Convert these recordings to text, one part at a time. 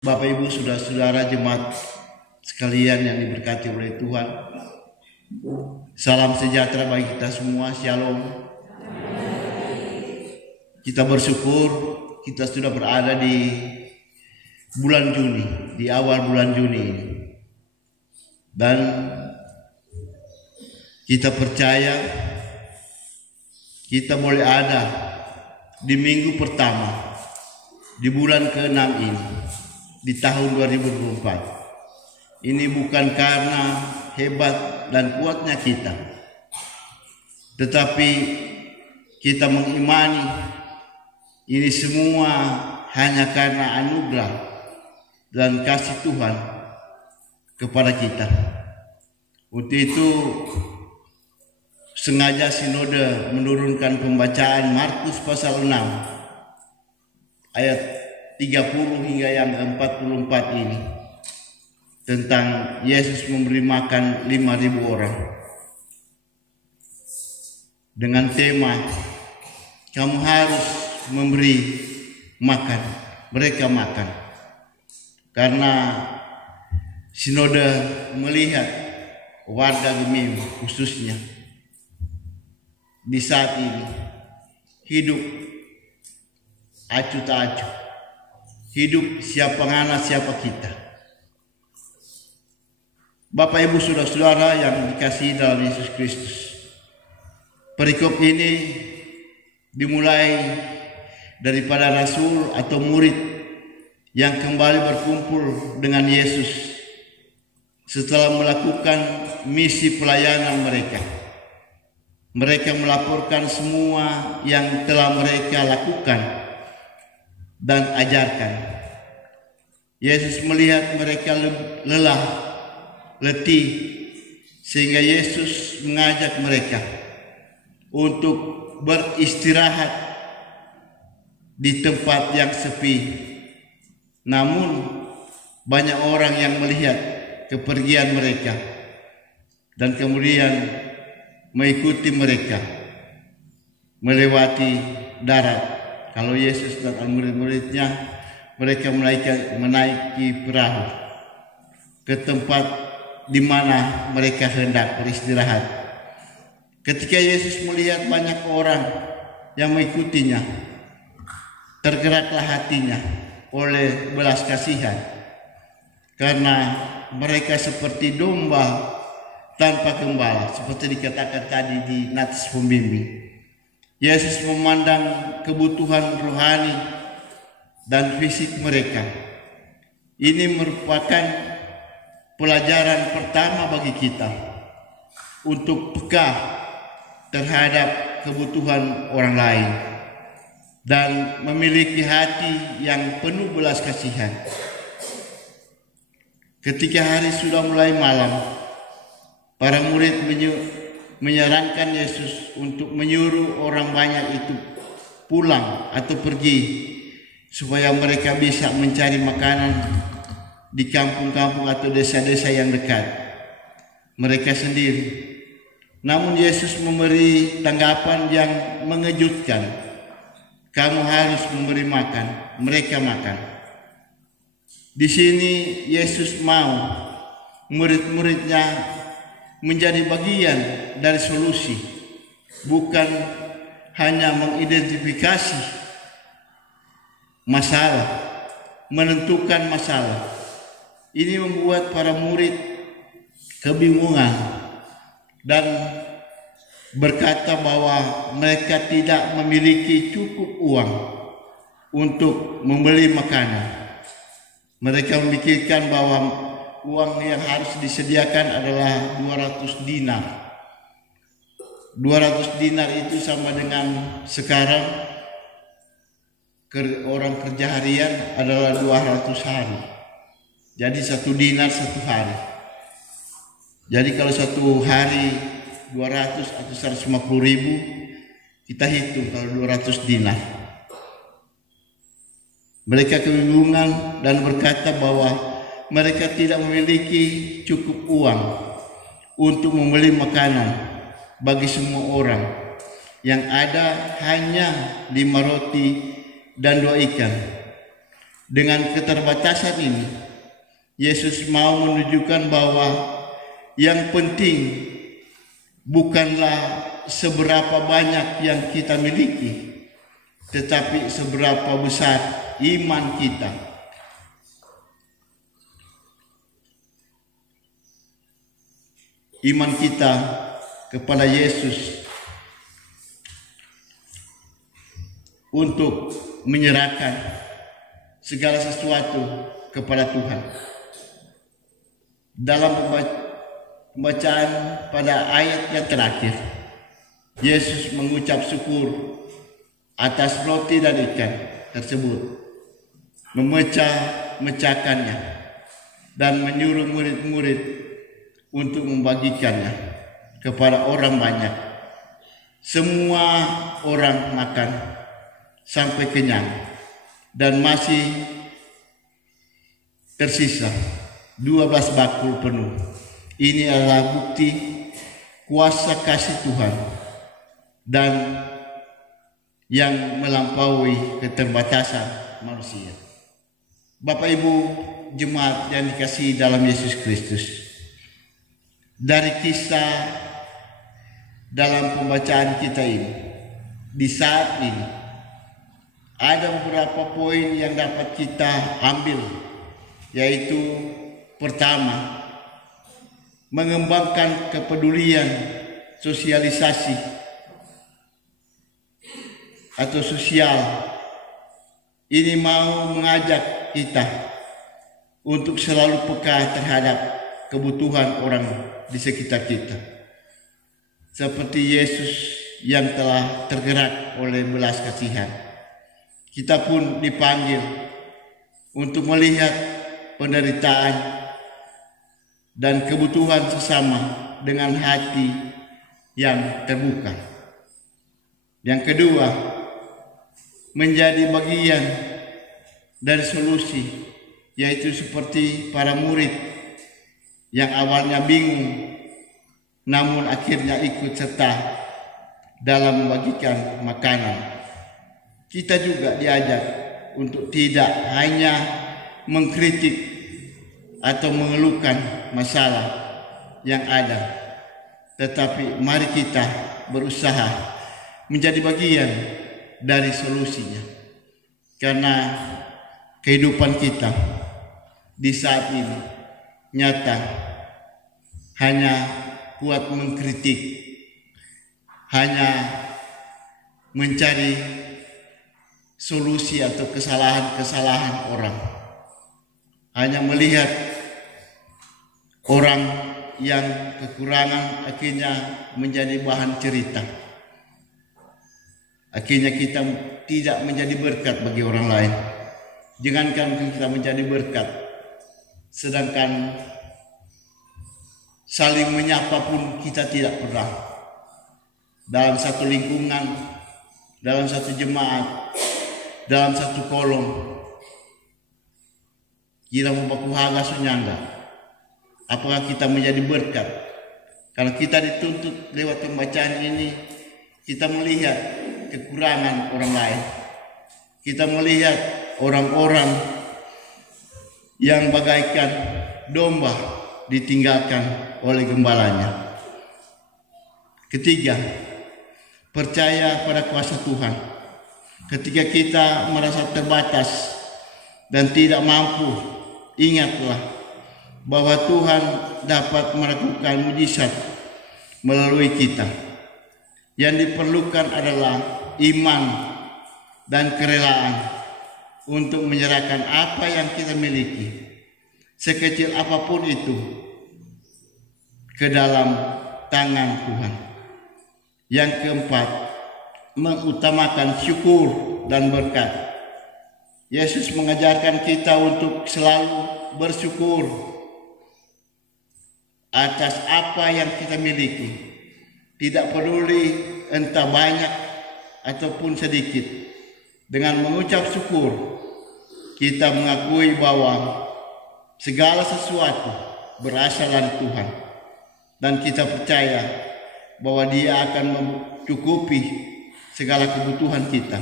Bapak Ibu saudara-saudara jemaat sekalian yang diberkati oleh Tuhan. Salam sejahtera bagi kita semua, shalom. Kita bersyukur kita sudah berada di bulan Juni, di awal bulan Juni ini. Dan kita percaya kita boleh ada di minggu pertama di bulan ke-6 ini, di tahun 2024. Ini bukan karena hebat dan kuatnya kita, tetapi kita mengimani ini semua hanya karena anugerah dan kasih Tuhan kepada kita. Untuk itu sengaja sinode menurunkan pembacaan Markus pasal 6 ayat 30 hingga yang 44 ini tentang Yesus memberi makan 5.000 orang dengan tema kamu harus memberi makan, mereka makan. Karena sinode melihat warga Gemim khususnya di saat ini hidup acuh tak acuh, hidup siapa ngana siapa kita. Bapak Ibu saudara-saudara yang dikasihi dalam Yesus Kristus, perikop ini dimulai daripada rasul atau murid yang kembali berkumpul dengan Yesus setelah melakukan misi pelayanan mereka. Mereka melaporkan semua yang telah mereka lakukan dan ajarkan. Yesus melihat mereka lelah, letih, sehingga Yesus mengajak mereka untuk beristirahat di tempat yang sepi. Namun banyak orang yang melihat kepergian mereka dan kemudian mengikuti mereka melewati darat. Kalau Yesus dan murid-muridnya, mereka menaiki perahu ke tempat di mana mereka hendak beristirahat. Ketika Yesus melihat banyak orang yang mengikutinya, tergeraklah hatinya oleh belas kasihan, karena mereka seperti domba tanpa gembala, seperti dikatakan tadi di nats pembimbing. Yesus memandang kebutuhan rohani dan fisik mereka. Ini merupakan pelajaran pertama bagi kita untuk peka terhadap kebutuhan orang lain dan memiliki hati yang penuh belas kasihan. Ketika hari sudah mulai malam, para murid menyarankan Yesus untuk menyuruh orang banyak itu pulang atau pergi supaya mereka bisa mencari makanan di kampung-kampung atau desa-desa yang dekat mereka sendiri. Namun Yesus memberi tanggapan yang mengejutkan. Kamu harus memberi makan, mereka makan. Di sini Yesus mau murid-muridnya menjadi bagian dari solusi, bukan hanya mengidentifikasi masalah, menentukan masalah. Ini membuat para murid kebingungan dan berkata bahwa mereka tidak memiliki cukup uang untuk membeli makanan. Mereka memikirkan bahwa uang yang harus disediakan adalah 200 dinar. 200 dinar itu sama dengan sekarang orang kerja harian adalah 200 hari. Jadi 1 dinar 1 hari. Jadi kalau 1 hari 200 atau 150 ribu, kita hitung kalau 200 dinar. Mereka kebingungan dan berkata bahwa mereka tidak memiliki cukup uang untuk membeli makanan bagi semua orang. Yang ada hanya 5 roti dan 2 ikan. Dengan keterbatasan ini, Yesus mau menunjukkan bahwa yang penting bukanlah seberapa banyak yang kita miliki, tetapi seberapa besar iman kita. Iman kita kepada Yesus untuk menyerahkan segala sesuatu kepada Tuhan. Dalam pembacaan pada ayat yang terakhir, Yesus mengucap syukur atas roti dan ikan tersebut, memecahkannya dan menyuruh murid-murid untuk membagikannya kepada orang banyak. Semua orang makan sampai kenyang dan masih tersisa 12 bakul penuh. Ini adalah bukti kuasa kasih Tuhan dan yang melampaui keterbatasan manusia. Bapak Ibu jemaat yang dikasihi dalam Yesus Kristus, dari kisah dalam pembacaan kita ini, di saat ini ada beberapa poin yang dapat kita ambil, yaitu pertama, mengembangkan kepedulian sosialisasi atau sosial. Ini mau mengajak kita untuk selalu peka terhadap kebutuhan orang di sekitar kita. Seperti Yesus yang telah tergerak oleh belas kasihan, kita pun dipanggil untuk melihat penderitaan dan kebutuhan sesama dengan hati yang terbuka. Yang kedua, menjadi bagian dari solusi, yaitu seperti para murid yang awalnya bingung namun akhirnya ikut serta dalam membagikan makanan. Kita juga diajak untuk tidak hanya mengkritik atau mengeluhkan masalah yang ada, tetapi mari kita berusaha menjadi bagian dari solusinya. Karena kehidupan kita di saat ini nyata hanya kuat mengkritik, hanya mencari solusi atau kesalahan-kesalahan orang, hanya melihat orang yang kekurangan akhirnya menjadi bahan cerita. Akhirnya kita tidak menjadi berkat bagi orang lain. Jangankan kita menjadi berkat, sedangkan saling menyapa pun kita tidak pernah. Dalam satu lingkungan, dalam satu jemaat, dalam satu kolom, kita membaku haga sunyangga. Apakah kita menjadi berkat? Kalau kita dituntut lewat pembacaan ini, kita melihat kekurangan orang lain. Kita melihat orang-orang yang bagaikan domba ditinggalkan oleh gembalanya. Ketiga, percaya pada kuasa Tuhan. Ketika kita merasa terbatas dan tidak mampu, ingatlah bahwa Tuhan dapat melakukan mujizat melalui kita. Yang diperlukan adalah iman dan kerelaan untuk menyerahkan apa yang kita miliki, sekecil apapun itu, ke dalam tangan Tuhan. Yang keempat, mengutamakan syukur dan berkat. Yesus mengajarkan kita untuk selalu bersyukur atas apa yang kita miliki. Tidak peduli entah banyak ataupun sedikit. Dengan mengucap syukur, kita mengakui bahwa segala sesuatu berasal dari Tuhan. Dan kita percaya bahwa Dia akan mencukupi segala kebutuhan kita.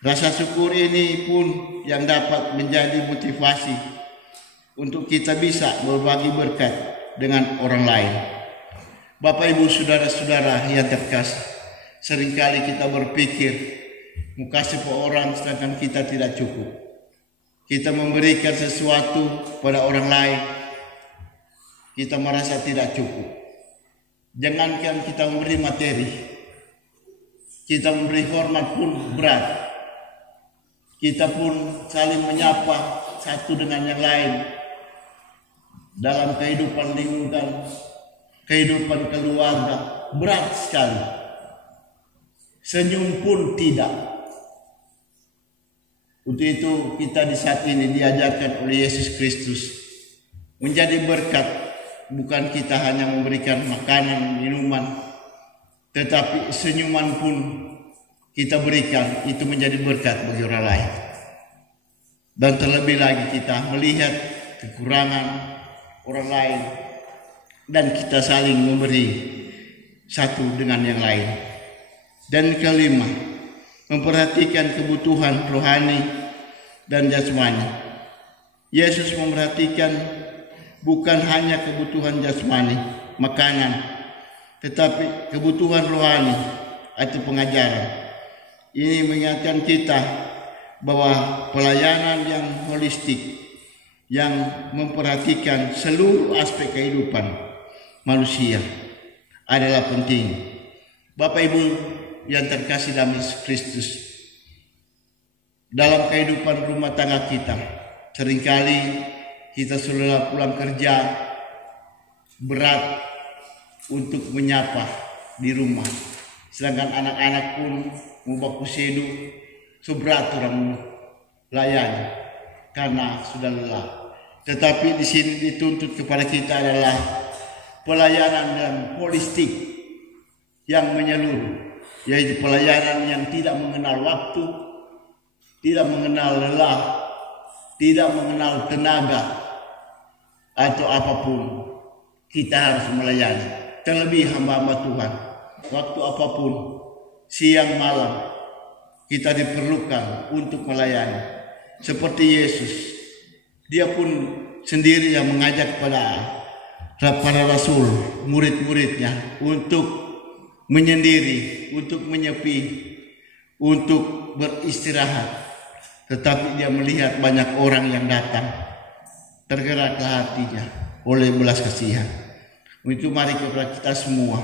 Rasa syukur ini pun yang dapat menjadi motivasi untuk kita bisa berbagi berkat dengan orang lain. Bapak, Ibu, saudara-saudara yang terkasih, seringkali kita berpikir mau kasih ke orang sedangkan kita tidak cukup. Kita memberikan sesuatu pada orang lain, kita merasa tidak cukup. Jangankan kita memberi materi, kita memberi hormat pun berat. Kita pun saling menyapa satu dengan yang lain dalam kehidupan lingkungan, kehidupan keluarga, berat sekali. Senyum pun tidak. Untuk itu kita di saat ini diajarkan oleh Yesus Kristus menjadi berkat. Bukan kita hanya memberikan makanan, minuman, tetapi senyuman pun kita berikan, itu menjadi berkat bagi orang lain. Dan terlebih lagi kita melihat kekurangan orang lain dan kita saling memberi satu dengan yang lain. Dan kelima, memperhatikan kebutuhan rohani dan jasmani. Yesus memperhatikan bukan hanya kebutuhan jasmani, makanan, tetapi kebutuhan rohani atau pengajaran. Ini mengingatkan kita bahwa pelayanan yang holistik, yang memperhatikan seluruh aspek kehidupan manusia adalah penting. Bapak, Ibu yang terkasih dalam Yesus Kristus, dalam kehidupan rumah tangga kita, seringkali kita sudah pulang kerja berat untuk menyapa di rumah, sedangkan anak-anak pun mau sedu seberat orang layani karena sudah lelah. Tetapi di sini dituntut kepada kita adalah pelayanan yang holistik, yang menyeluruh, yaitu pelayanan yang tidak mengenal waktu, tidak mengenal lelah, tidak mengenal tenaga atau apapun. Kita harus melayani, terlebih hamba-hamba Tuhan. Waktu apapun, siang malam, kita diperlukan untuk melayani. Seperti Yesus, dia pun sendiri yang mengajak para rasul, murid-muridnya untuk menyendiri, untuk menyepi, untuk beristirahat. Tetapi dia melihat banyak orang yang datang, tergeraklah hatinya oleh belas kasihan. Itu mari kepada kita semua,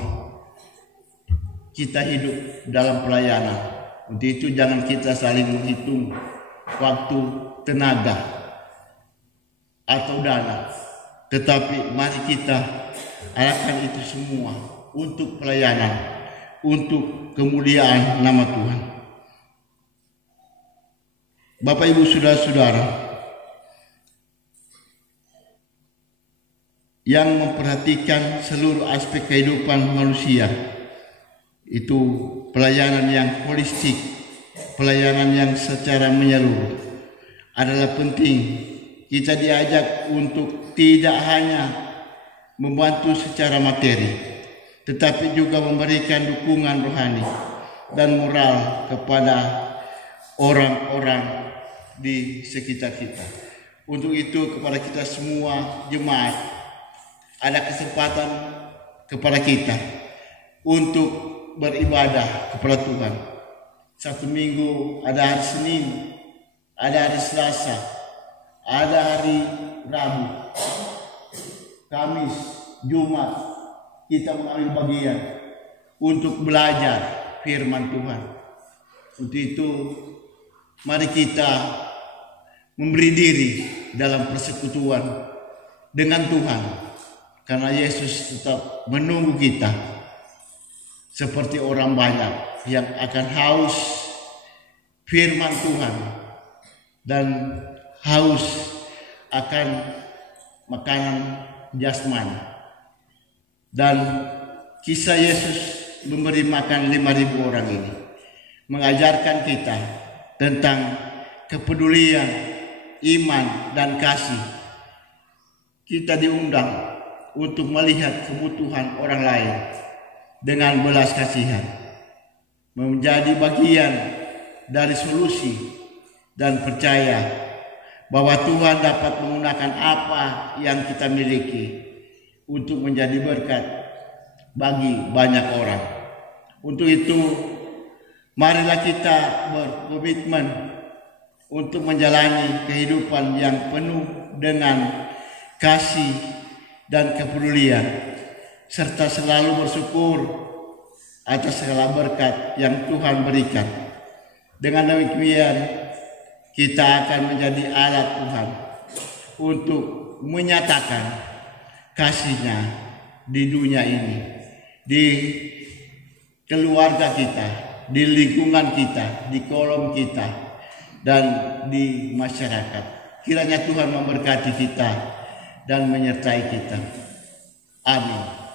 kita hidup dalam pelayanan. Untuk itu jangan kita saling menghitung waktu, tenaga, atau dana. Tetapi mari kita arahkan itu semua untuk pelayanan, untuk kemuliaan nama Tuhan. Bapak, Ibu, saudara-saudara yang memperhatikan seluruh aspek kehidupan manusia, itu pelayanan yang holistik, pelayanan yang secara menyeluruh adalah penting. Kita diajak untuk tidak hanya membantu secara materi, tetapi juga memberikan dukungan rohani dan moral kepada orang-orang di sekitar kita. Untuk itu kepada kita semua jemaat, ada kesempatan kepada kita untuk beribadah kepada Tuhan. Satu minggu ada hari Senin, ada hari Selasa, ada hari Rabu, Kamis, Jumat, kita mengambil bagian untuk belajar firman Tuhan. Untuk itu mari kita memberi diri dalam persekutuan dengan Tuhan, karena Yesus tetap menunggu kita. Seperti orang banyak yang akan haus firman Tuhan dan haus akan makanan jasmani. Dan kisah Yesus memberi makan 5.000 orang ini mengajarkan kita tentang kepedulian, iman, dan kasih. Kita diundang untuk melihat kebutuhan orang lain dengan belas kasihan, menjadi bagian dari solusi dan percaya bahwa Tuhan dapat menggunakan apa yang kita miliki untuk menjadi berkat bagi banyak orang. Untuk itu, marilah kita berkomitmen untuk menjalani kehidupan yang penuh dengan kasih dan kepedulian, serta selalu bersyukur atas segala berkat yang Tuhan berikan. Dengan demikian, kita akan menjadi alat Tuhan untuk menyatakan kasih-Nya di dunia ini, di keluarga kita, di lingkungan kita, di kolom kita, dan di masyarakat. Kiranya Tuhan memberkati kita dan menyertai kita. Amin.